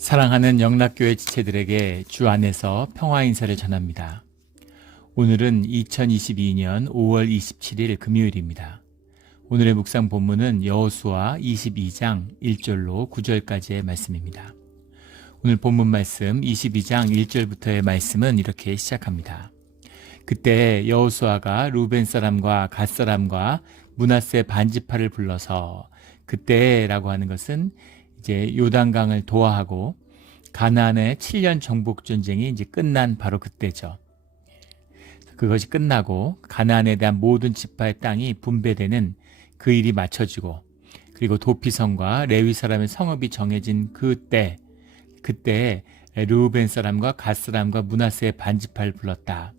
사랑하는 영락교회 지체들에게 주 안에서 평화 인사를 전합니다. 오늘은 2022년 5월 27일 금요일입니다. 오늘의 묵상 본문은 여호수아 22장 1절로 9절까지의 말씀입니다. 오늘 본문 말씀 22장 1절부터의 말씀은 이렇게 시작합니다. 그때 여호수아가 루벤 사람과 갓 사람과 므낫세 반지파를 불러서, 그때라고 하는 것은 이제 요단강을 도하하고 가나안의 7년 정복 전쟁이 이제 끝난 바로 그때죠. 그것이 끝나고 가나안에 대한 모든 지파의 땅이 분배되는 그 일이 맞춰지고, 그리고 도피성과 레위 사람의 성읍이 정해진 그때 르우벤 사람과 갓 사람과 므낫세의 반지파를 불렀다.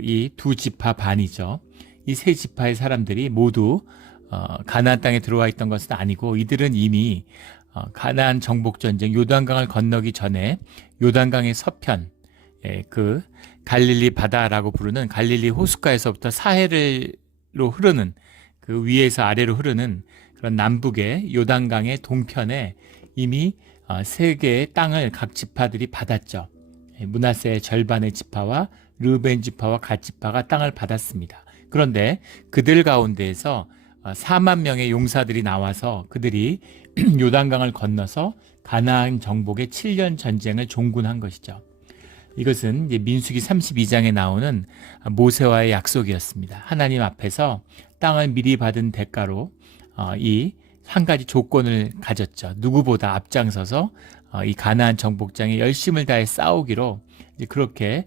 이 두 지파 반이죠. 이 세 지파의 사람들이 모두 가나안 땅에 들어와 있던 것은 아니고, 이들은 이미 가나안 정복 전쟁 요단강을 건너기 전에 요단강의 서편, 그 갈릴리 바다라고 부르는 갈릴리 호숫가에서부터 사해로 흐르는, 그 위에서 아래로 흐르는 그런 남북의 요단강의 동편에 이미 세 개의 땅을 각 지파들이 받았죠. 므낫세의 절반의 지파와 르우벤 지파와 갓 지파가 땅을 받았습니다. 그런데 그들 가운데에서 4만 명의 용사들이 나와서 그들이 요단강을 건너서 가나안 정복의 7년 전쟁을 종군한 것이죠. 이것은 이제 민수기 32장에 나오는 모세와의 약속이었습니다. 하나님 앞에서 땅을 미리 받은 대가로 이 한 가지 조건을 가졌죠. 누구보다 앞장서서 이 가나안 정복장에 열심을 다해 싸우기로 이제 그렇게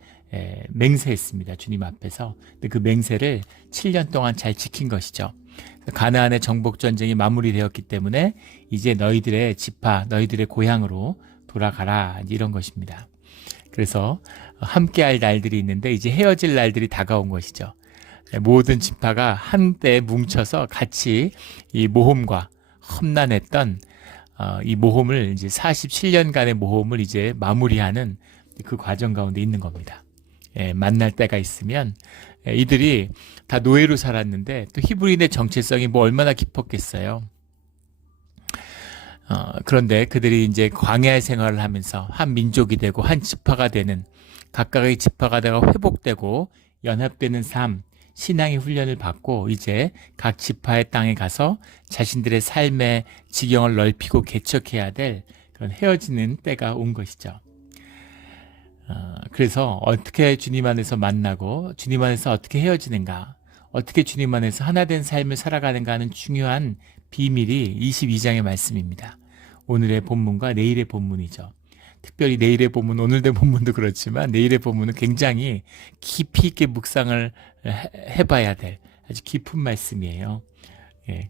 맹세했습니다. 주님 앞에서. 근데 그 맹세를 7년 동안 잘 지킨 것이죠. 가나안의 정복 전쟁이 마무리되었기 때문에 이제 너희들의 지파, 너희들의 고향으로 돌아가라, 이런 것입니다. 그래서 함께할 날들이 있는데 이제 헤어질 날들이 다가온 것이죠. 모든 지파가 한때 뭉쳐서 같이 이 모험과 험난했던 이 모험을, 이제 47년간의 모험을 이제 마무리하는 그 과정 가운데 있는 겁니다. 만날 때가 있으면, 이들이 다 노예로 살았는데 또 히브리인의 정체성이 뭐 얼마나 깊었겠어요. 그런데 그들이 이제 광야 생활을 하면서 한 민족이 되고 한 지파가 되는, 각각의 지파가 되고 회복되고 연합되는 삶, 신앙의 훈련을 받고 이제 각 지파의 땅에 가서 자신들의 삶의 지경을 넓히고 개척해야 될 그런 헤어지는 때가 온 것이죠. 그래서 어떻게 주님 안에서 만나고 주님 안에서 어떻게 헤어지는가, 어떻게 주님 안에서 하나된 삶을 살아가는가 하는 중요한 비밀이 22장의 말씀입니다. 오늘의 본문과 내일의 본문이죠. 특별히 내일의 본문, 오늘의 본문도 그렇지만 내일의 본문은 굉장히 깊이 있게 묵상을 해봐야 될 아주 깊은 말씀이에요.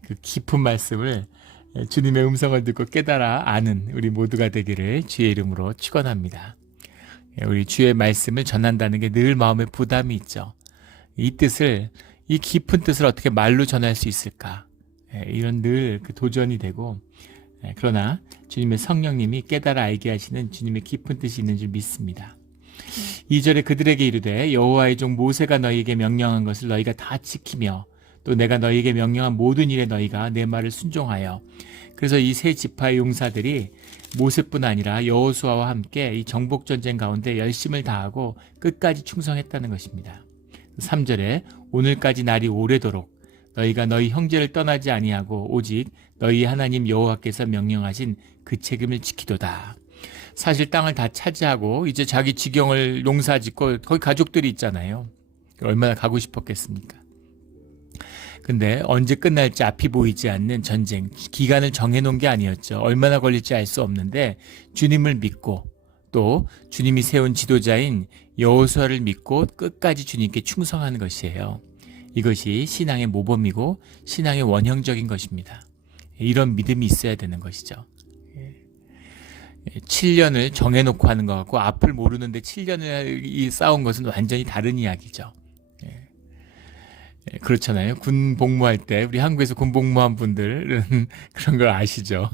그 깊은 말씀을 주님의 음성을 듣고 깨달아 아는 우리 모두가 되기를 주의 이름으로 축원합니다. 우리 주의 말씀을 전한다는 게 늘 마음에 부담이 있죠. 이 깊은 뜻을 어떻게 말로 전할 수 있을까? 이런 늘 그 도전이 되고, 그러나 주님의 성령님이 깨달아 알게 하시는 주님의 깊은 뜻이 있는 줄 믿습니다. 2절에 그들에게 이르되 여호와의 종 모세가 너희에게 명령한 것을 너희가 다 지키며 또 내가 너희에게 명령한 모든 일에 너희가 내 말을 순종하여. 그래서 이 세 지파의 용사들이 모세뿐 아니라 여호수아와 함께 이 정복 전쟁 가운데 열심을 다하고 끝까지 충성했다는 것입니다. 3절에 오늘까지 날이 오래도록 너희가 너희 형제를 떠나지 아니하고 오직 너희 하나님 여호와께서 명령하신 그 책임을 지키도다. 사실 땅을 다 차지하고 이제 자기 지경을 농사짓고 거기 가족들이 있잖아요. 얼마나 가고 싶었겠습니까? 근데 언제 끝날지 앞이 보이지 않는 전쟁, 기간을 정해놓은 게 아니었죠. 얼마나 걸릴지 알 수 없는데 주님을 믿고 또 주님이 세운 지도자인 여호수아를 믿고 끝까지 주님께 충성하는 것이에요. 이것이 신앙의 모범이고 신앙의 원형적인 것입니다. 이런 믿음이 있어야 되는 것이죠. 7년을 정해놓고 하는 것 같고 앞을 모르는데 7년을 싸운 것은 완전히 다른 이야기죠. 그렇잖아요. 군 복무할 때 우리 한국에서 군 복무한 분들은 그런 걸 아시죠.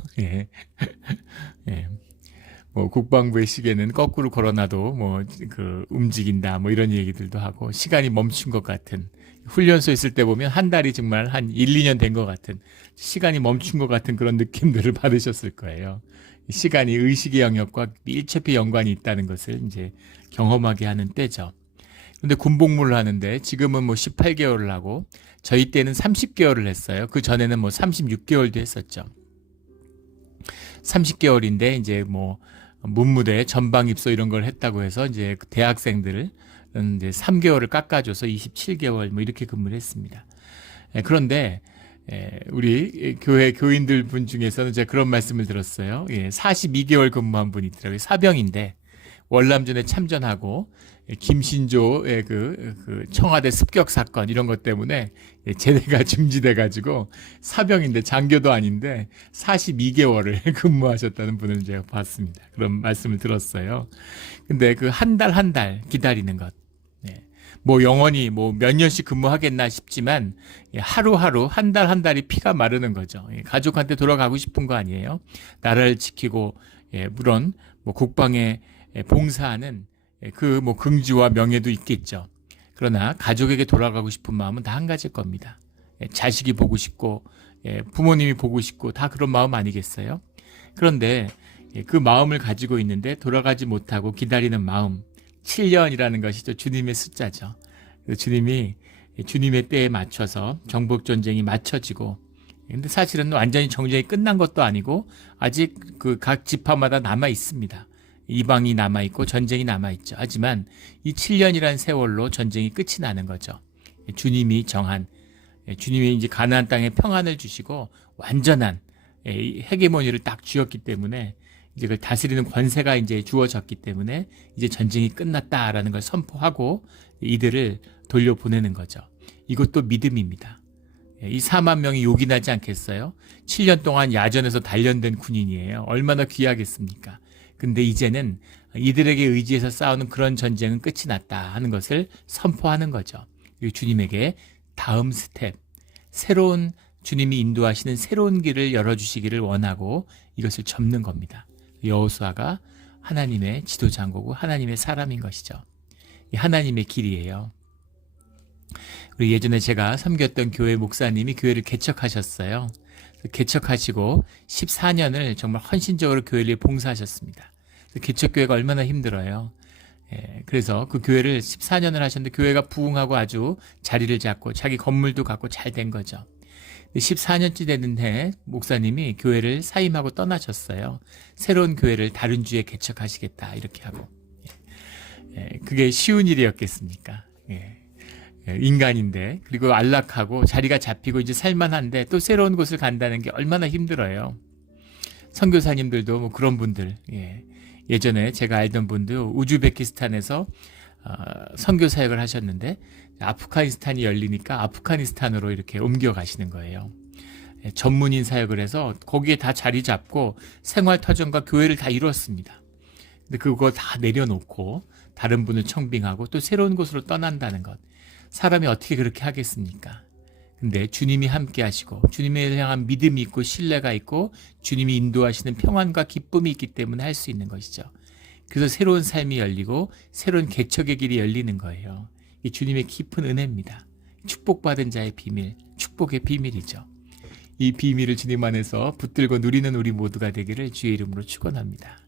뭐 국방부의 시계는 거꾸로 걸어놔도 움직인다 이런 얘기들도 하고, 시간이 멈춘 것 같은, 훈련소 있을 때 보면 한 달이 정말 한 1, 2년 된 것 같은, 시간이 멈춘 것 같은 그런 느낌들을 받으셨을 거예요. 시간이 의식의 영역과 밀접히 연관이 있다는 것을 이제 경험하게 하는 때죠. 근데 군복무를 하는데 지금은 뭐 18개월을 하고 저희 때는 30개월을 했어요. 그 전에는 뭐 36개월도 했었죠. 30개월인데 이제 뭐 문무대, 전방 입소 이런 걸 했다고 해서 이제 대학생들을 이제 3개월을 깎아줘서 27개월 뭐 이렇게 근무를 했습니다. 그런데 우리 교회 교인들 분 중에서는 제가 그런 말씀을 들었어요. 42개월 근무한 분이 있더라고요. 사병인데 월남전에 참전하고 김신조의 그 청와대 습격 사건 이런 것 때문에 제대가 중지돼 가지고 사병인데 장교도 아닌데 42개월을 근무하셨다는 분을 제가 봤습니다. 그런 말씀을 들었어요. 근데 그 한 달 한 달 기다리는 것, 뭐 영원히 뭐 몇 년씩 근무하겠나 싶지만 하루하루 한 달 한 달이 피가 마르는 거죠. 가족한테 돌아가고 싶은 거 아니에요. 나라를 지키고 물론 뭐 국방에 봉사하는 그 뭐 긍지와 명예도 있겠죠. 그러나 가족에게 돌아가고 싶은 마음은 다 한 가지일 겁니다. 자식이 보고 싶고 부모님이 보고 싶고 다 그런 마음 아니겠어요? 그런데 그 마음을 가지고 있는데 돌아가지 못하고 기다리는 마음, 7년이라는 것이 주님의 숫자죠. 주님이 주님의 때에 맞춰서 정복전쟁이 맞춰지고, 근데 사실은 완전히 정쟁이 끝난 것도 아니고 아직 그 각 지파마다 남아 있습니다. 이방이 남아있고 전쟁이 남아있죠. 하지만 이 7년이라는 세월로 전쟁이 끝이 나는 거죠. 주님이 정한, 주님이 이제 가나안 땅에 평안을 주시고 완전한 헤게모니를 딱 쥐었기 때문에 이제 그걸 다스리는 권세가 이제 주어졌기 때문에 이제 전쟁이 끝났다라는 걸 선포하고 이들을 돌려보내는 거죠. 이것도 믿음입니다. 이 4만 명이 요긴하지 않겠어요? 7년 동안 야전에서 단련된 군인이에요. 얼마나 귀하겠습니까? 근데 이제는 이들에게 의지해서 싸우는 그런 전쟁은 끝이 났다 하는 것을 선포하는 거죠. 주님에게 다음 스텝, 새로운 주님이 인도하시는 새로운 길을 열어주시기를 원하고 이것을 접는 겁니다. 여호수아가 하나님의 지도장고고 하나님의 사람인 것이죠. 이 하나님의 길이에요. 우리 예전에 제가 섬겼던 교회 목사님이 교회를 개척하셨어요. 개척하시고 14년을 정말 헌신적으로 교회를 위해 봉사하셨습니다. 개척교회가 얼마나 힘들어요. 그래서 그 교회를 14년을 하셨는데 교회가 부흥하고 아주 자리를 잡고 자기 건물도 갖고 잘 된 거죠. 14년째 되는 해 목사님이 교회를 사임하고 떠나셨어요. 새로운 교회를 다른 주에 개척하시겠다 이렇게 하고. 그게 쉬운 일이었겠습니까? 인간인데, 그리고 안락하고 자리가 잡히고 이제 살만한데 또 새로운 곳을 간다는 게 얼마나 힘들어요. 선교사님들도 뭐 그런 분들, 예전에 제가 알던 분도 우즈베키스탄에서 선교 사역을 하셨는데 아프가니스탄이 열리니까 아프가니스탄으로 이렇게 옮겨가시는 거예요. 전문인 사역을 해서 거기에 다 자리 잡고 생활터전과 교회를 다 이뤘습니다. 근데 그거 다 내려놓고 다른 분을 청빙하고 또 새로운 곳으로 떠난다는 것. 사람이 어떻게 그렇게 하겠습니까? 근데 주님이 함께 하시고 주님에 향한 믿음이 있고 신뢰가 있고 주님이 인도하시는 평안과 기쁨이 있기 때문에 할 수 있는 것이죠. 그래서 새로운 삶이 열리고 새로운 개척의 길이 열리는 거예요. 이 주님의 깊은 은혜입니다. 축복받은 자의 비밀, 축복의 비밀이죠. 이 비밀을 주님 안에서 붙들고 누리는 우리 모두가 되기를 주의 이름으로 축원합니다.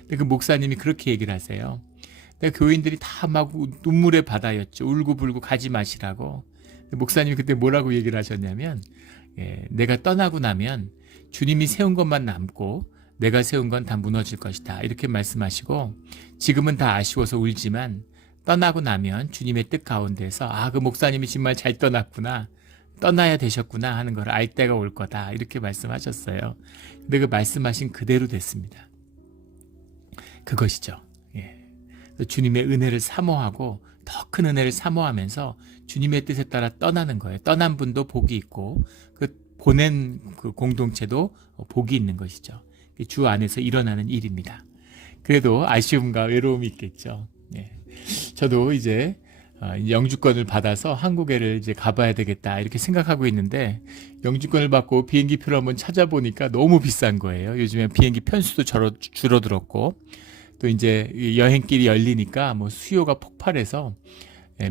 근데 그 목사님이 그렇게 얘기를 하세요. 내가 교인들이 다 막 눈물의 바다였죠. 울고불고 가지 마시라고. 목사님이 그때 뭐라고 얘기를 하셨냐면, 내가 떠나고 나면 주님이 세운 것만 남고 내가 세운 건 다 무너질 것이다. 이렇게 말씀하시고, 지금은 다 아쉬워서 울지만 떠나고 나면 주님의 뜻 가운데서 그 목사님이 정말 잘 떠났구나. 떠나야 되셨구나 하는 걸 알 때가 올 거다. 이렇게 말씀하셨어요. 근데 그 말씀하신 그대로 됐습니다. 그것이죠. 주님의 은혜를 사모하고 더 큰 은혜를 사모하면서 주님의 뜻에 따라 떠나는 거예요. 떠난 분도 복이 있고 그 보낸 그 공동체도 복이 있는 것이죠. 주 안에서 일어나는 일입니다. 그래도 아쉬움과 외로움이 있겠죠. 저도 이제 영주권을 받아서 한국에를 이제 가봐야 되겠다 이렇게 생각하고 있는데, 영주권을 받고 비행기표를 한번 찾아보니까 너무 비싼 거예요. 요즘에 비행기 편수도 줄어들었고 또 이제 여행길이 열리니까 뭐 수요가 폭발해서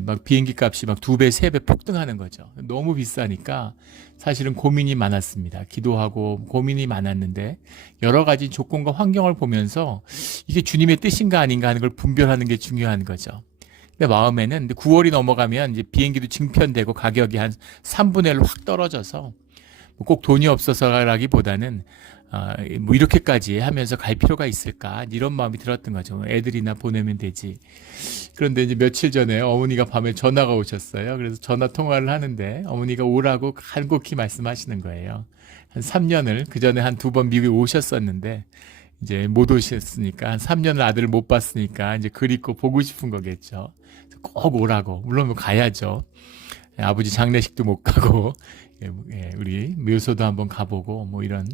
막 비행기 값이 막 2배, 3배 폭등하는 거죠. 너무 비싸니까 사실은 고민이 많았습니다. 기도하고 고민이 많았는데 여러 가지 조건과 환경을 보면서 이게 주님의 뜻인가 아닌가 하는 걸 분별하는 게 중요한 거죠. 근데 마음에는 9월이 넘어가면 이제 비행기도 증편되고 가격이 한 3분의 1로 확 떨어져서 꼭 돈이 없어서라기보다는 뭐 이렇게까지 하면서 갈 필요가 있을까 이런 마음이 들었던 거죠. 애들이나 보내면 되지. 그런데 이제 며칠 전에 어머니가 밤에 전화가 오셨어요. 그래서 전화 통화를 하는데 어머니가 오라고 간곡히 말씀하시는 거예요. 한 3년을 그 전에 한 2번 미국에 오셨었는데 이제 못 오셨으니까 한 3년을 아들을 못 봤으니까 이제 그립고 보고 싶은 거겠죠. 꼭 오라고. 물론 뭐 가야죠. 아버지 장례식도 못 가고 우리 묘소도 한번 가보고 뭐 이런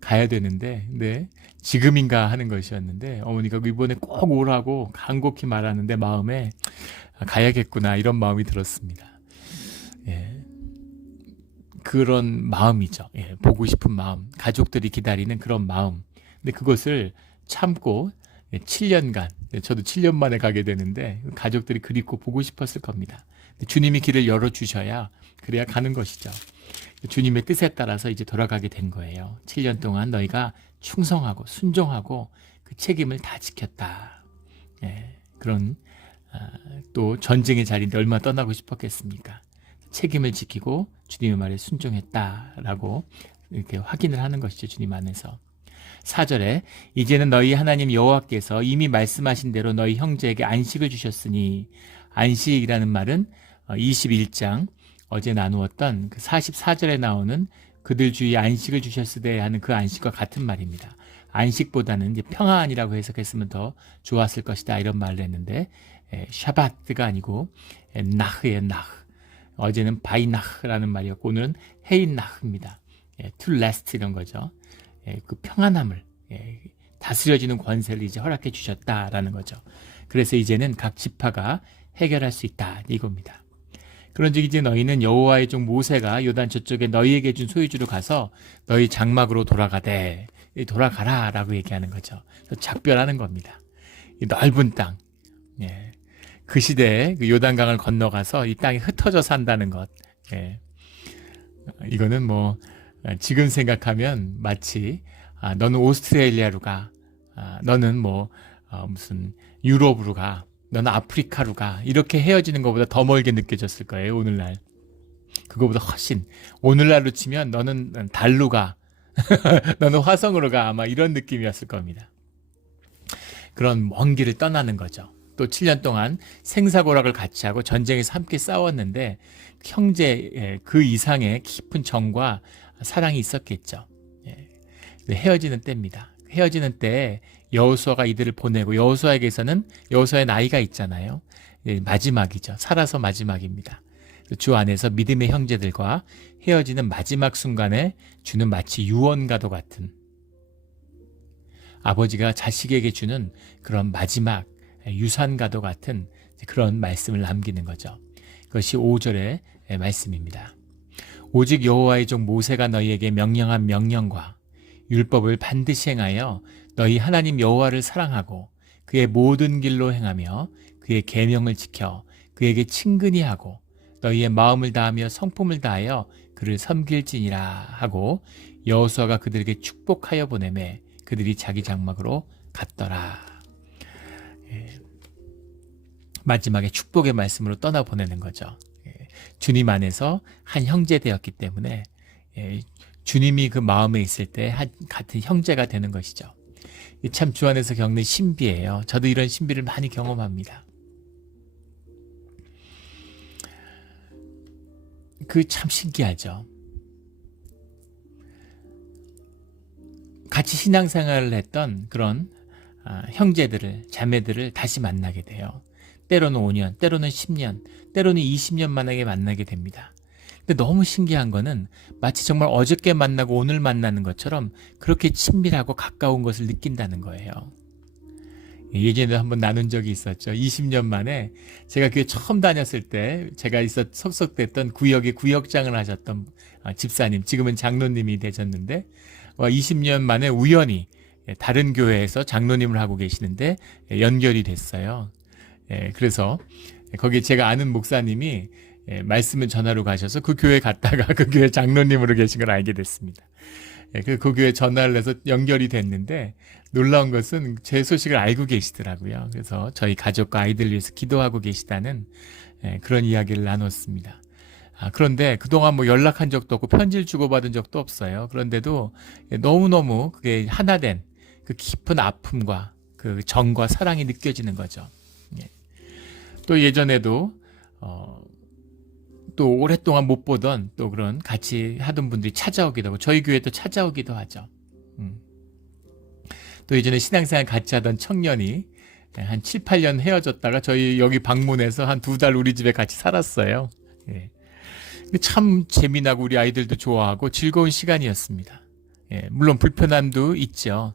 가야 되는데 근데 지금인가 하는 것이었는데 어머니가 이번에 꼭 오라고 간곡히 말하는데 마음에 가야겠구나 이런 마음이 들었습니다. 그런 마음이죠. 보고 싶은 마음, 가족들이 기다리는 그런 마음. 근데 그것을 참고 7년간 저도 7년 만에 가게 되는데 가족들이 그립고 보고 싶었을 겁니다. 주님이 길을 열어주셔야 그래야 가는 것이죠. 주님의 뜻에 따라서 이제 돌아가게 된 거예요. 7년 동안 너희가 충성하고 순종하고 그 책임을 다 지켰다. 그런 또 전쟁의 자리인데 얼마나 떠나고 싶었겠습니까? 책임을 지키고 주님의 말에 순종했다라고 이렇게 확인을 하는 것이죠. 주님 안에서. 4절에 이제는 너희 하나님 여호와께서 이미 말씀하신 대로 너희 형제에게 안식을 주셨으니 안식이라는 말은 21장 어제 나누었던 그 44절에 나오는 그들 주위에 안식을 주셨으되 하는 그 안식과 같은 말입니다. 안식보다는 이제 평안이라고 해석했으면 더 좋았을 것이다 이런 말을 했는데 샤바트가 아니고 나흐의 나흐. 어제는 바이나흐라는 말이었고 오늘은 헤인나흐입니다. to rest 이런 거죠. 그 평안함을 다스려지는 권세를 이제 허락해 주셨다라는 거죠. 그래서 이제는 각 지파가 해결할 수 있다 이겁니다. 그런즉 이제 너희는 여호와의 종 모세가 요단 저쪽에 너희에게 준 소유주로 가서 너희 장막으로 돌아가라라고 얘기하는 거죠. 작별하는 겁니다. 이 넓은 땅, 그 시대에 그 요단강을 건너가서 이 땅에 흩어져 산다는 것. 이거는 뭐 지금 생각하면 마치 너는 오스트레일리아로 가, 너는 뭐 무슨 유럽으로 가, 너는 아프리카로 가 이렇게 헤어지는 것보다 더 멀게 느껴졌을 거예요. 오늘날 그거보다 훨씬 오늘날로 치면 너는 달로 가 너는 화성으로 가 아마 이런 느낌이었을 겁니다. 그런 먼 길을 떠나는 거죠. 또 7년 동안 생사고락을 같이 하고 전쟁에서 함께 싸웠는데 형제 그 이상의 깊은 정과 사랑이 있었겠죠. 헤어지는 때입니다. 헤어지는 때에 여호수아가 이들을 보내고 여호수아에게서는 여호수아의 나이가 있잖아요. 마지막이죠. 살아서 마지막입니다. 주 안에서 믿음의 형제들과 헤어지는 마지막 순간에 주는 마치 유언과도 같은 아버지가 자식에게 주는 그런 마지막 유산과도 같은 그런 말씀을 남기는 거죠. 그것이 5절의 말씀입니다. 오직 여호와의 종 모세가 너희에게 명령한 명령과 율법을 반드시 행하여 너희 하나님 여호와를 사랑하고 그의 모든 길로 행하며 그의 계명을 지켜 그에게 친근히 하고 너희의 마음을 다하며 성품을 다하여 그를 섬길지니라 하고 여호수아가 그들에게 축복하여 보내매 그들이 자기 장막으로 갔더라. 마지막에 축복의 말씀으로 떠나보내는 거죠. 주님 안에서 한 형제 되었기 때문에 주님이 그 마음에 있을 때 같은 형제가 되는 것이죠. 참 주 안에서 겪는 신비예요. 저도 이런 신비를 많이 경험합니다. 그 참 신기하죠. 같이 신앙생활을 했던 그런 형제들을, 자매들을 다시 만나게 돼요. 때로는 5년, 때로는 10년, 때로는 20년 만나게 만나게 됩니다. 근데 너무 신기한 거는 마치 정말 어저께 만나고 오늘 만나는 것처럼 그렇게 친밀하고 가까운 것을 느낀다는 거예요. 예전에 한번 나눈 적이 있었죠. 20년 만에 제가 교회 처음 다녔을 때 제가 속속됐던 구역의 구역장을 하셨던 집사님, 지금은 장로님이 되셨는데 20년 만에 우연히 다른 교회에서 장로님을 하고 계시는데 연결이 됐어요. 그래서 거기 제가 아는 목사님이 말씀을 전하러 가셔서 그 교회 갔다가 그 교회 장로님으로 계신 걸 알게 됐습니다. 그 교회 전화를 해서 연결이 됐는데 놀라운 것은 제 소식을 알고 계시더라고요. 그래서 저희 가족과 아이들 위해서 기도하고 계시다는 그런 이야기를 나눴습니다. 그런데 그동안 뭐 연락한 적도 없고 편지를 주고받은 적도 없어요. 그런데도 너무너무 그게 하나된 그 깊은 아픔과 그 정과 사랑이 느껴지는 거죠. 또 예전에도 또 오랫동안 못 보던 또 그런 같이 하던 분들이 찾아오기도 하고 저희 교회도 찾아오기도 하죠. 또 예전에 신앙생활 같이 하던 청년이 한 7, 8년 헤어졌다가 저희 여기 방문해서 한 2달 우리 집에 같이 살았어요. 참 재미나고 우리 아이들도 좋아하고 즐거운 시간이었습니다. 물론 불편함도 있죠.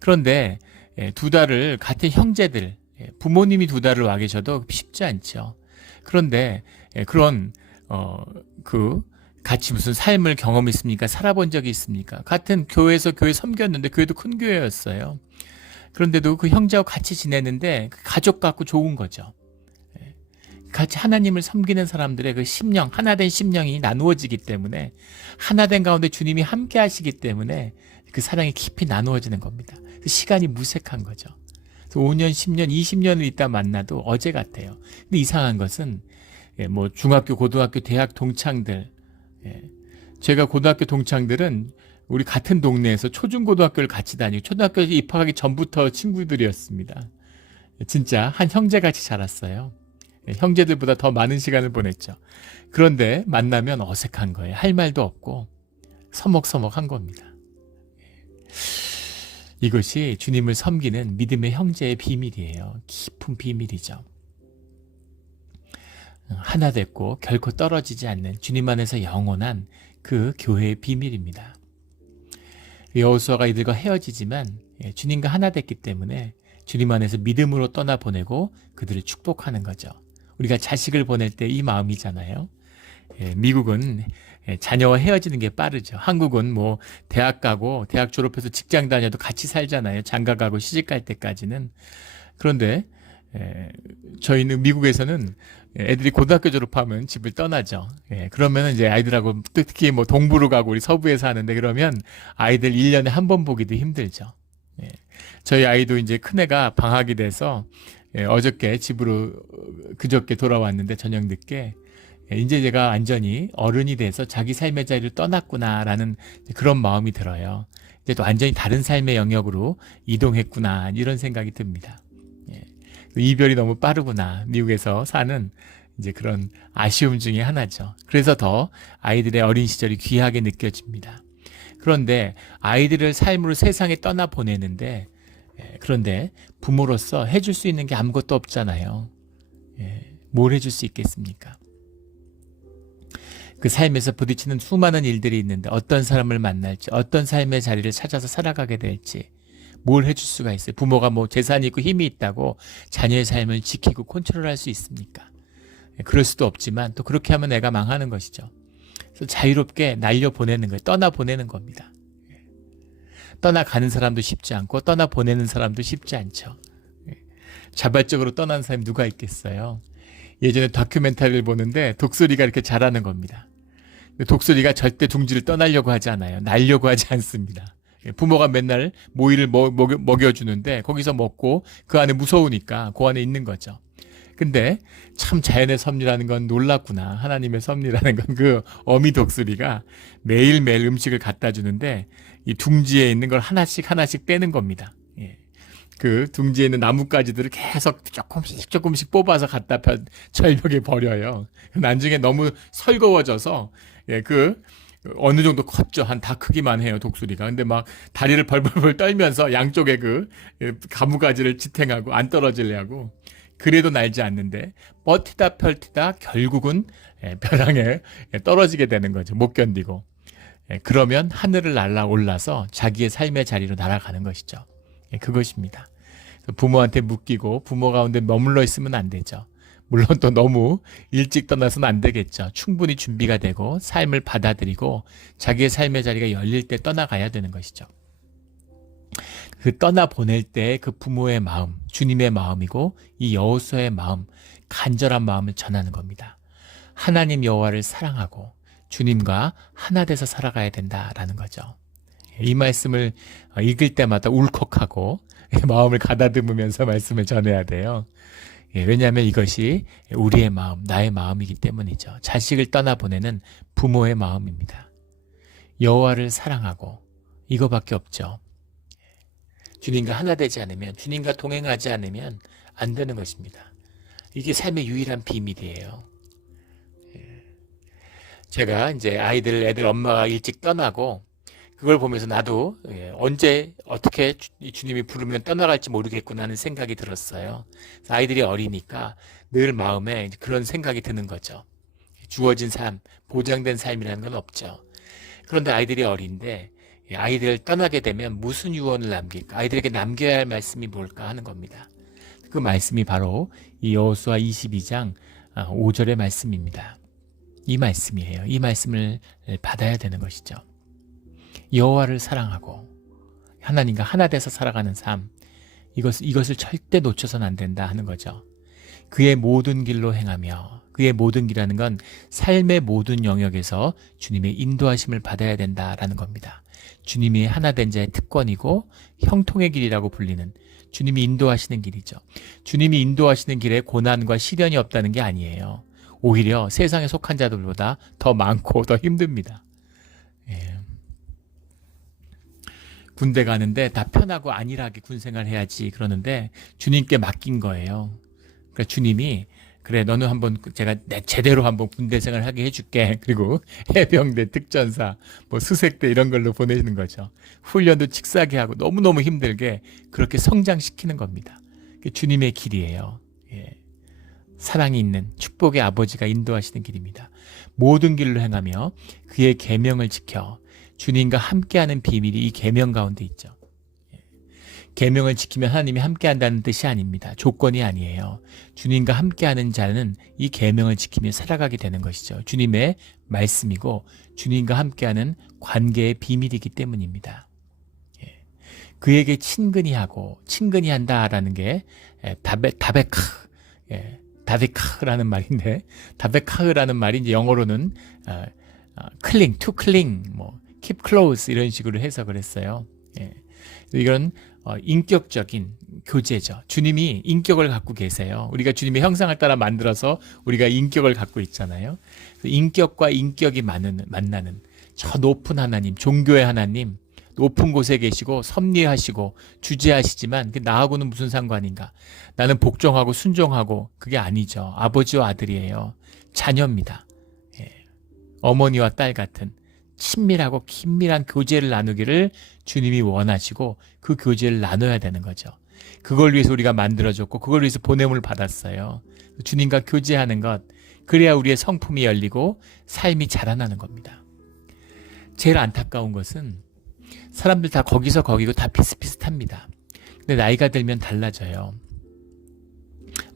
그런데 2달을 같은 형제들, 부모님이 2달을 와 계셔도 쉽지 않죠. 그런데 그런 같이 무슨 삶을 경험했습니까? 살아본 적이 있습니까? 같은 교회에서 교회 섬겼는데 교회도 큰 교회였어요. 그런데도 그 형제와 같이 지내는데 가족 같고 좋은 거죠. 같이 하나님을 섬기는 사람들의 그 심령, 하나된 심령이 나누어지기 때문에 하나된 가운데 주님이 함께 하시기 때문에 그 사랑이 깊이 나누어지는 겁니다. 시간이 무색한 거죠. 5년, 10년, 20년을 있다 만나도 어제 같아요. 근데 이상한 것은 뭐 중학교, 고등학교, 대학 동창들, 제가 고등학교 동창들은 우리 같은 동네에서 초중고등학교를 같이 다니고 초등학교에 입학하기 전부터 친구들이었습니다. 진짜 한 형제같이 자랐어요. 형제들보다 더 많은 시간을 보냈죠. 그런데 만나면 어색한 거예요. 할 말도 없고 서먹서먹한 겁니다. 이것이 주님을 섬기는 믿음의 형제의 비밀이에요. 깊은 비밀이죠. 하나 됐고 결코 떨어지지 않는 주님 안에서 영원한 그 교회의 비밀입니다. 여호수아가 이들과 헤어지지만 주님과 하나 됐기 때문에 주님 안에서 믿음으로 떠나보내고 그들을 축복하는 거죠. 우리가 자식을 보낼 때 이 마음이잖아요. 미국은 자녀와 헤어지는 게 빠르죠. 한국은 뭐 대학 가고 대학 졸업해서 직장 다녀도 같이 살잖아요. 장가 가고 시집 갈 때까지는. 그런데 저희는 미국에서는 애들이 고등학교 졸업하면 집을 떠나죠. 그러면 이제 아이들하고 특히 뭐 동부로 가고 우리 서부에 사는데 그러면 아이들 1년에 한 번 보기도 힘들죠. 저희 아이도 이제 큰애가 방학이 돼서 어저께 집으로 그저께 돌아왔는데 저녁 늦게 이제 제가 완전히 어른이 돼서 자기 삶의 자리를 떠났구나라는 그런 마음이 들어요. 이제 또 완전히 다른 삶의 영역으로 이동했구나 이런 생각이 듭니다. 이별이 너무 빠르구나. 미국에서 사는 이제 그런 아쉬움 중에 하나죠. 그래서 더 아이들의 어린 시절이 귀하게 느껴집니다. 그런데 아이들을 삶으로 세상에 떠나 보내는데 그런데 부모로서 해줄 수 있는 게 아무것도 없잖아요. 뭘 해줄 수 있겠습니까? 그 삶에서 부딪히는 수많은 일들이 있는데 어떤 사람을 만날지 어떤 삶의 자리를 찾아서 살아가게 될지 뭘 해줄 수가 있어요? 부모가 뭐 재산이 있고 힘이 있다고 자녀의 삶을 지키고 컨트롤할 수 있습니까? 그럴 수도 없지만 또 그렇게 하면 애가 망하는 것이죠. 그래서 자유롭게 날려보내는 거예요. 떠나보내는 겁니다. 떠나가는 사람도 쉽지 않고 떠나보내는 사람도 쉽지 않죠. 자발적으로 떠나는 사람이 누가 있겠어요? 예전에 다큐멘터리를 보는데 독수리가 이렇게 자라는 겁니다. 독수리가 절대 둥지를 떠나려고 하지 않아요. 날려고 하지 않습니다. 부모가 맨날 모이를 먹여주는데 거기서 먹고 그 안에 무서우니까 그 안에 있는 거죠. 근데 참 자연의 섭리라는 건 놀랍구나. 하나님의 섭리라는 건 그 어미 독수리가 매일매일 음식을 갖다 주는데 이 둥지에 있는 걸 하나씩 하나씩 빼는 겁니다. 그 둥지에 있는 나뭇가지들을 계속 조금씩 뽑아서 갖다 철벽에 버려요. 나중에 너무 설거워져서 어느 정도 컸죠. 한 다 크기만 해요, 독수리가. 근데 막 다리를 벌벌벌 떨면서 양쪽에 그 가무가지를 지탱하고 안 떨어지려고. 그래도 날지 않는데 버티다 펼티다 결국은 벼랑에 떨어지게 되는 거죠. 못 견디고. 그러면 하늘을 날아올라서 자기의 삶의 자리로 날아가는 것이죠. 그것입니다. 부모한테 묶이고 부모 가운데 머물러 있으면 안 되죠. 물론 또 너무 일찍 떠나서는 안 되겠죠. 충분히 준비가 되고 삶을 받아들이고 자기의 삶의 자리가 열릴 때 떠나가야 되는 것이죠. 그 떠나보낼 때 그 부모의 마음, 주님의 마음이고 이 여호수아의 마음, 간절한 마음을 전하는 겁니다. 하나님 여호와를 사랑하고 주님과 하나 돼서 살아가야 된다라는 거죠. 이 말씀을 읽을 때마다 울컥하고 마음을 가다듬으면서 말씀을 전해야 돼요. 왜냐하면 이것이 우리의 마음, 나의 마음이기 때문이죠. 자식을 떠나보내는 부모의 마음입니다. 여호와를 사랑하고 이거밖에 없죠. 주님과 하나 되지 않으면, 주님과 동행하지 않으면 안 되는 것입니다. 이게 삶의 유일한 비밀이에요. 제가 이제 애들 엄마가 일찍 떠나고 그걸 보면서 나도 언제 어떻게 주님이 부르면 떠나갈지 모르겠구나 하는 생각이 들었어요. 아이들이 어리니까 늘 마음에 그런 생각이 드는 거죠. 주어진 삶, 보장된 삶이라는 건 없죠. 그런데 아이들이 어린데 아이들 떠나게 되면 무슨 유언을 남길까? 아이들에게 남겨야 할 말씀이 뭘까 하는 겁니다. 그 말씀이 바로 이 여호수아 22장 5절의 말씀입니다. 이 말씀이에요. 이 말씀을 받아야 되는 것이죠. 여호와를 사랑하고 하나님과 하나 돼서 살아가는 삶, 이것을 절대 놓쳐서는 안 된다 하는 거죠. 그의 모든 길로 행하며, 그의 모든 길이라는 건 삶의 모든 영역에서 주님의 인도하심을 받아야 된다라는 겁니다. 주님이 하나 된 자의 특권이고 형통의 길이라고 불리는 주님이 인도하시는 길이죠. 주님이 인도하시는 길에 고난과 시련이 없다는 게 아니에요. 오히려 세상에 속한 자들보다 더 많고 더 힘듭니다. 군대 가는데 다 편하고 안일하게 군생활 해야지 그러는데 주님께 맡긴 거예요. 그러니까 주님이 그래 너는 한번 제가 제대로 한번 군대 생활하게 해줄게. 그리고 해병대, 특전사, 수색대 이런 걸로 보내시는 거죠. 훈련도 칙사게 하고 너무너무 힘들게 그렇게 성장시키는 겁니다. 그게 주님의 길이에요. 사랑이 있는 축복의 아버지가 인도하시는 길입니다. 모든 길로 행하며 그의 계명을 지켜 주님과 함께하는 비밀이 이 계명 가운데 있죠. 계명을 지키면 하나님이 함께한다는 뜻이 아닙니다. 조건이 아니에요. 주님과 함께하는 자는 이 계명을 지키며 살아가게 되는 것이죠. 주님의 말씀이고 주님과 함께하는 관계의 비밀이기 때문입니다. 그에게 친근히 하고 친근히 한다라는 게 다베카라는 말인데 다베카라는 말이 이제 영어로는 cling, to cling, keep close 이런 식으로 해석을 했어요. 이건 인격적인 교제죠. 주님이 인격을 갖고 계세요. 우리가 주님의 형상을 따라 만들어서 우리가 인격을 갖고 있잖아요. 인격과 인격이 만나는 저 높은 하나님, 종교의 하나님, 높은 곳에 계시고 섭리하시고 주재하시지만 나하고는 무슨 상관인가? 나는 복종하고 순종하고 그게 아니죠. 아버지와 아들이에요. 자녀입니다. 어머니와 딸 같은 친밀하고 긴밀한 교제를 나누기를 주님이 원하시고 그 교제를 나눠야 되는 거죠. 그걸 위해서 우리가 만들어졌고 그걸 위해서 보냄을 받았어요. 주님과 교제하는 것, 그래야 우리의 성품이 열리고 삶이 자라나는 겁니다. 제일 안타까운 것은 사람들 다 거기서 거기고 다 비슷비슷합니다. 근데 나이가 들면 달라져요.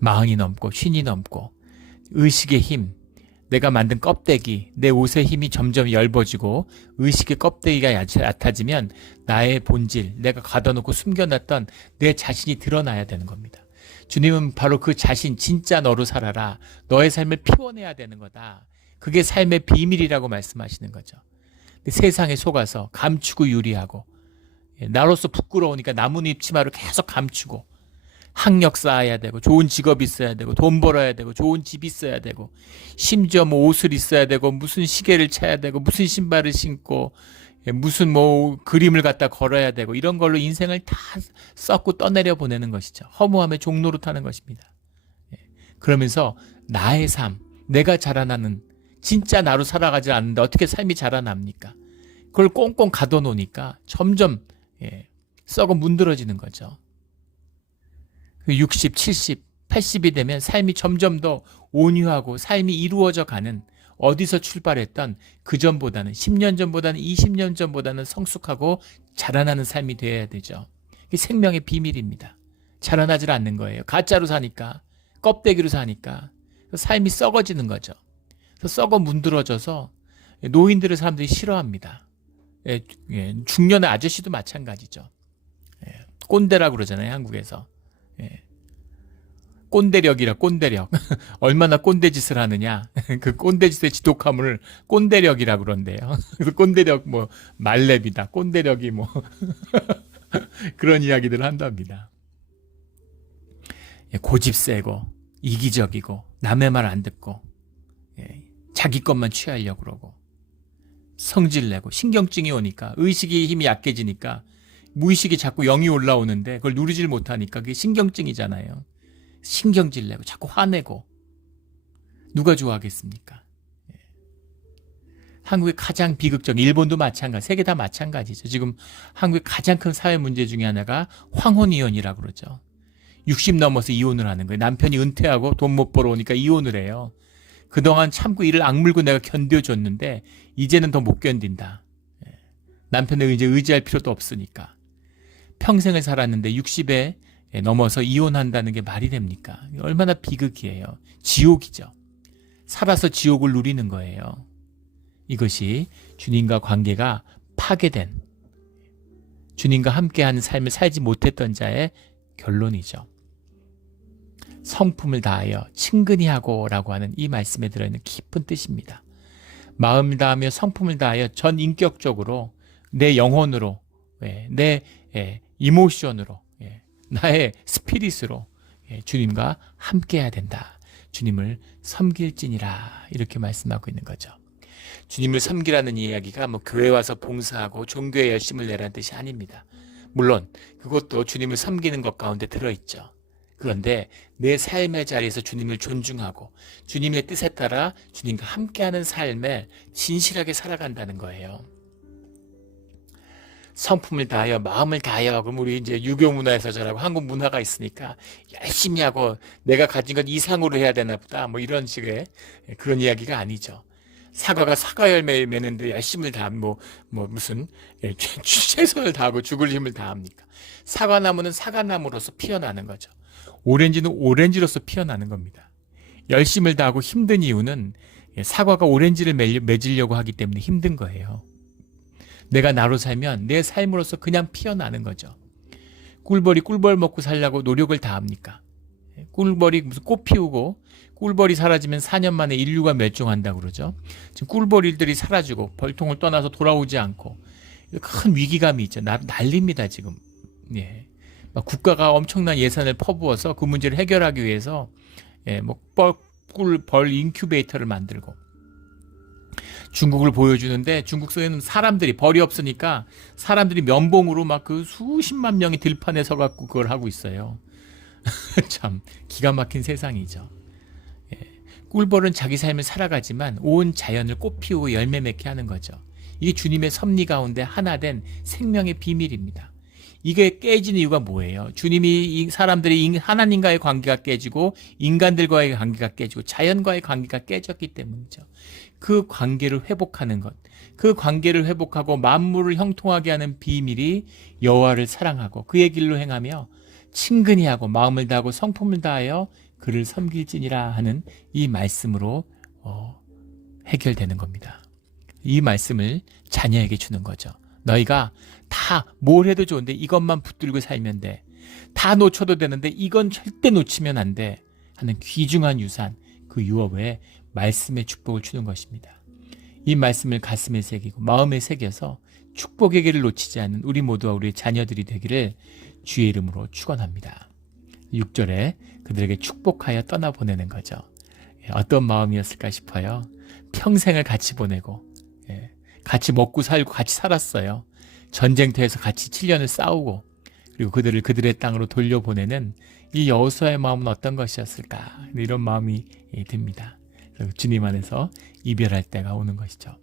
40이 넘고 50이 넘고 의식의 힘, 내가 만든 껍데기, 내 옷의 힘이 점점 엷어지고 의식의 껍데기가 얕아지면 나의 본질, 내가 가둬놓고 숨겨놨던 내 자신이 드러나야 되는 겁니다. 주님은 바로 그 자신, 진짜 너로 살아라. 너의 삶을 피워내야 되는 거다. 그게 삶의 비밀이라고 말씀하시는 거죠. 세상에 속아서 감추고 유리하고 나로서 부끄러우니까 나뭇잎 치마로 계속 감추고 학력 쌓아야 되고 좋은 직업 있어야 되고 돈 벌어야 되고 좋은 집 있어야 되고 심지어 옷을 있어야 되고 무슨 시계를 차야 되고 무슨 신발을 신고 무슨 그림을 갖다 걸어야 되고 이런 걸로 인생을 다 썩고 떠내려 보내는 것이죠. 허무함의 종로로 타는 것입니다. 그러면서 나의 삶, 내가 자라나는 진짜 나로 살아가지 않는데 어떻게 삶이 자라납니까? 그걸 꽁꽁 가둬놓으니까 점점 썩어 문드러지는 거죠. 60, 70, 80이 되면 삶이 점점 더 온유하고 삶이 이루어져 가는 어디서 출발했던 그 전보다는 10년 전보다는 20년 전보다는 성숙하고 자라나는 삶이 되어야 되죠. 이게 생명의 비밀입니다. 자라나질 않는 거예요. 가짜로 사니까, 껍데기로 사니까 삶이 썩어지는 거죠. 썩어 문드러져서 노인들을 사람들이 싫어합니다. 중년의 아저씨도 마찬가지죠. 꼰대라고 그러잖아요, 한국에서. 꼰대력이라 꼰대력. 얼마나 꼰대짓을 하느냐. 그 꼰대짓의 지독함을 꼰대력이라 그런대요. 그래서 꼰대력 뭐 말렙이다. 꼰대력이 뭐 그런 이야기들을 한답니다. 고집 세고 이기적이고 남의 말 안 듣고 자기 것만 취하려고 그러고 성질내고 신경증이 오니까 의식이 힘이 약해지니까 무의식이 자꾸 0이 올라오는데 그걸 누르질 못하니까 그게 신경증이잖아요. 신경질 내고 자꾸 화내고 누가 좋아하겠습니까? 한국의 가장 비극적, 일본도 마찬가지, 세계 다 마찬가지죠. 지금 한국의 가장 큰 사회 문제 중에 하나가 황혼이혼이라고 그러죠. 60 넘어서 이혼을 하는 거예요. 남편이 은퇴하고 돈 못 벌어오니까 이혼을 해요. 그동안 참고 이를 악물고 내가 견뎌줬는데 이제는 더 못 견딘다. 남편을 이제 의지할 필요도 없으니까. 평생을 살았는데 60에 넘어서 이혼한다는 게 말이 됩니까? 얼마나 비극이에요. 지옥이죠. 살아서 지옥을 누리는 거예요. 이것이 주님과 관계가 파괴된, 주님과 함께하는 삶을 살지 못했던 자의 결론이죠. 성품을 다하여 친근히 하고 라고 하는 이 말씀에 들어있는 깊은 뜻입니다. 마음을 다하며 성품을 다하여 전 인격적으로 내 영혼으로, 내 이모션으로, 나의 스피릿으로 주님과 함께해야 된다. 주님을 섬길지니라 이렇게 말씀하고 있는 거죠. 주님을 섬기라는 이야기가 뭐 교회 와서 봉사하고 종교에 열심을 내라는 뜻이 아닙니다. 물론 그것도 주님을 섬기는 것 가운데 들어있죠. 그런데 내 삶의 자리에서 주님을 존중하고 주님의 뜻에 따라 주님과 함께하는 삶에 진실하게 살아간다는 거예요. 성품을 다하여 마음을 다하여, 그럼 우리 이제 유교 문화에서 저라고 한국 문화가 있으니까 열심히 하고 내가 가진 것 이상으로 해야 되나 보다 뭐 이런 식의 그런 이야기가 아니죠. 사과가 사과 열매 맺는데 열심을 다 무슨 최선을 다하고 죽을 힘을 다합니까? 사과나무는 사과나무로서 피어나는 거죠. 오렌지는 오렌지로서 피어나는 겁니다. 열심을 다하고 힘든 이유는 사과가 오렌지를 맺으려고 하기 때문에 힘든 거예요. 내가 나로 살면 내 삶으로서 그냥 피어나는 거죠. 꿀벌이 꿀벌 먹고 살려고 노력을 다합니까? 꿀벌이 무슨 꽃 피우고 꿀벌이 사라지면 4년 만에 인류가 멸종한다고 그러죠. 지금 꿀벌들이 사라지고 벌통을 떠나서 돌아오지 않고 큰 위기감이 있죠. 난립니다 지금. 막 국가가 엄청난 예산을 퍼부어서 그 문제를 해결하기 위해서 벌 인큐베이터를 만들고 중국을 보여주는데 중국 속에는 사람들이 벌이 없으니까 사람들이 면봉으로 막 그 수십만 명이 들판에 서갖고 그걸 하고 있어요. 참 기가 막힌 세상이죠. 꿀벌은 자기 삶을 살아가지만 온 자연을 꽃 피우고 열매 맺게 하는 거죠. 이게 주님의 섭리 가운데 하나 된 생명의 비밀입니다. 이게 깨진 이유가 뭐예요? 주님이 사람들이 하나님과의 관계가 깨지고 인간들과의 관계가 깨지고 자연과의 관계가 깨졌기 때문이죠. 그 관계를 회복하는 것, 그 관계를 회복하고 만물을 형통하게 하는 비밀이 여호와를 사랑하고 그의 길로 행하며 친근히 하고 마음을 다하고 성품을 다하여 그를 섬길지니라 하는 이 말씀으로 해결되는 겁니다. 이 말씀을 자녀에게 주는 거죠. 너희가 다 뭘 해도 좋은데 이것만 붙들고 살면 돼. 다 놓쳐도 되는데 이건 절대 놓치면 안 돼. 하는 귀중한 유산, 그 유업에 말씀의 축복을 주는 것입니다. 이 말씀을 가슴에 새기고 마음에 새겨서 축복의 길을 놓치지 않는 우리 모두와 우리의 자녀들이 되기를 주의 이름으로 축원합니다. 6절에 그들에게 축복하여 떠나보내는 거죠. 어떤 마음이었을까 싶어요. 평생을 같이 보내고 같이 먹고 살고 같이 살았어요. 전쟁터에서 같이 7년을 싸우고 그리고 그들을 그들의 땅으로 돌려보내는 이 여호수아의 마음은 어떤 것이었을까, 이런 마음이 듭니다. 주님 안에서 이별할 때가 오는 것이죠.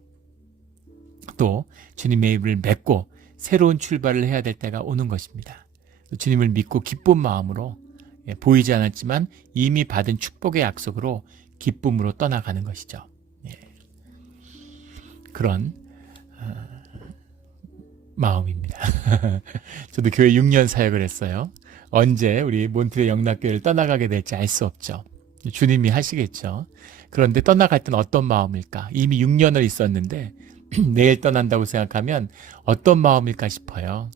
또 주님의 입을 맺고 새로운 출발을 해야 될 때가 오는 것입니다. 주님을 믿고 기쁜 마음으로 보이지 않았지만 이미 받은 축복의 약속으로 기쁨으로 떠나가는 것이죠. 그런 마음입니다. 저도 교회 6년 사역을 했어요. 언제 우리 몬트레 영락교회를 떠나가게 될지 알 수 없죠. 주님이 하시겠죠. 그런데 떠나갈 땐 어떤 마음일까? 이미 6년을 있었는데 내일 떠난다고 생각하면 어떤 마음일까 싶어요.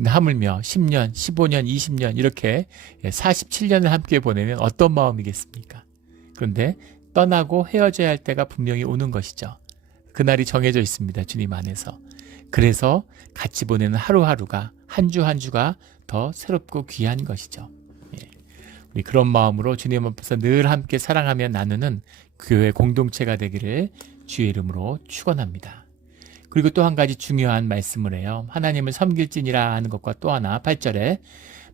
근데 하물며 10년, 15년, 20년 이렇게 47년을 함께 보내면 어떤 마음이겠습니까? 그런데 떠나고 헤어져야 할 때가 분명히 오는 것이죠. 그날이 정해져 있습니다. 주님 안에서. 그래서 같이 보내는 하루하루가 한 주 한 주가 더 새롭고 귀한 것이죠. 우리 그런 마음으로 주님 앞에서 늘 함께 사랑하며 나누는 교회 공동체가 되기를 주의 이름으로 축원합니다. 그리고 또 한 가지 중요한 말씀을 해요. 하나님을 섬길지니라 하는 것과 또 하나 8절에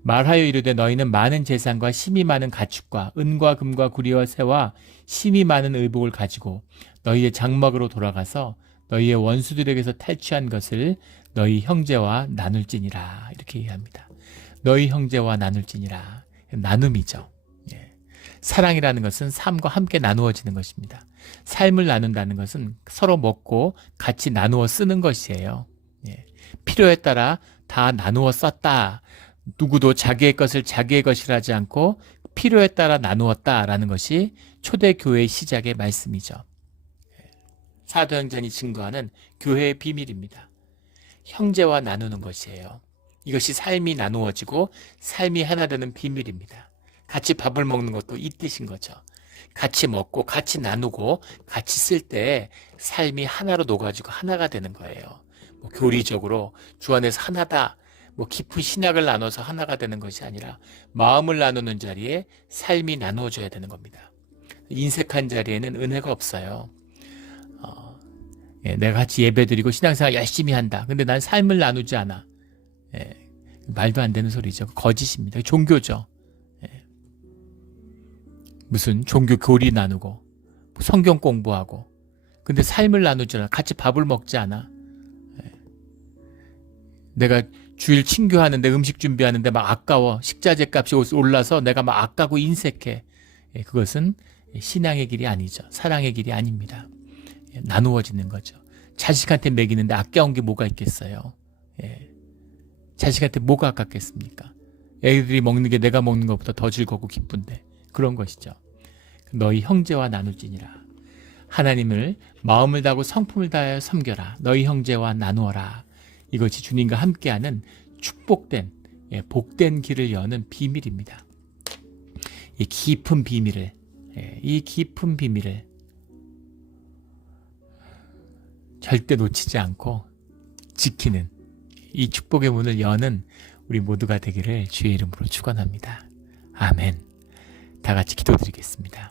말하여 이르되 너희는 많은 재산과 심이 많은 가축과 은과 금과 구리와 새와 심이 많은 의복을 가지고 너희의 장막으로 돌아가서 너희의 원수들에게서 탈취한 것을 너희 형제와 나눌지니라. 이렇게 얘기합니다. 너희 형제와 나눌지니라. 나눔이죠. 사랑이라는 것은 삶과 함께 나누어지는 것입니다. 삶을 나눈다는 것은 서로 먹고 같이 나누어 쓰는 것이에요. 필요에 따라 다 나누어 썼다. 누구도 자기의 것을 자기의 것이라 하지 않고 필요에 따라 나누었다라는 것이 초대교회의 시작의 말씀이죠. 사도행전이 증거하는 교회의 비밀입니다. 형제와 나누는 것이에요. 이것이 삶이 나누어지고 삶이 하나 되는 비밀입니다. 같이 밥을 먹는 것도 이 뜻인 거죠. 같이 먹고 같이 나누고 같이 쓸 때 삶이 하나로 녹아지고 하나가 되는 거예요. 교리적으로 주 안에서 하나다, 깊은 신학을 나눠서 하나가 되는 것이 아니라 마음을 나누는 자리에 삶이 나누어져야 되는 겁니다. 인색한 자리에는 은혜가 없어요. 내가 같이 예배드리고 신앙생활 열심히 한다. 근데 난 삶을 나누지 않아. 말도 안 되는 소리죠. 거짓입니다. 종교죠. 무슨 종교 교리 나누고 성경 공부하고 근데 삶을 나누지 않아. 같이 밥을 먹지 않아. 내가 주일 친교하는데 음식 준비하는데 막 아까워. 식자재 값이 올라서 내가 막 아까고 인색해. 그것은 신앙의 길이 아니죠. 사랑의 길이 아닙니다. 나누어지는 거죠. 자식한테 먹이는데 아까운 게 뭐가 있겠어요. 자식한테 뭐가 아깝겠습니까? 애들이 먹는 게 내가 먹는 것보다 더 즐겁고 기쁜데 그런 것이죠. 너희 형제와 나눌지니라. 하나님을 마음을 다하고 성품을 다하여 섬겨라. 너희 형제와 나누어라. 이것이 주님과 함께하는 축복된 복된 길을 여는 비밀입니다. 이 깊은 비밀을 절대 놓치지 않고 지키는 이 축복의 문을 여는 우리 모두가 되기를 주의 이름으로 축원합니다. 아멘. 다 같이 기도드리겠습니다.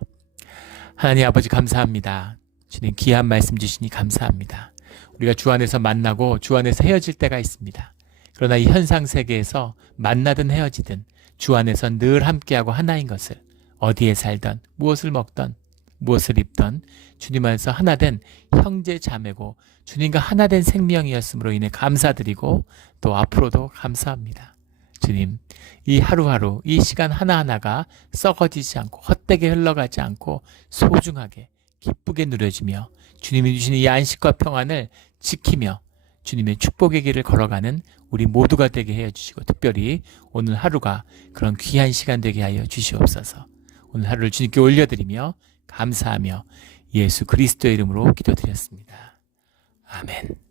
하나님 아버지 감사합니다. 주님 귀한 말씀 주시니 감사합니다. 우리가 주 안에서 만나고 주 안에서 헤어질 때가 있습니다. 그러나 이 현상 세계에서 만나든 헤어지든 주 안에서 늘 함께하고 하나인 것을 어디에 살던 무엇을 먹던 무엇을 입던 주님 안에서 하나된 형제 자매고 주님과 하나된 생명이었으므로 인해 감사드리고 또 앞으로도 감사합니다. 주님, 이 하루하루 이 시간 하나하나가 썩어지지 않고 헛되게 흘러가지 않고 소중하게 기쁘게 누려지며 주님이 주시는 이 안식과 평안을 지키며 주님의 축복의 길을 걸어가는 우리 모두가 되게 해 주시고 특별히 오늘 하루가 그런 귀한 시간 되게 하여 주시옵소서. 오늘 하루를 주님께 올려드리며 감사하며 예수 그리스도의 이름으로 기도드렸습니다. 아멘.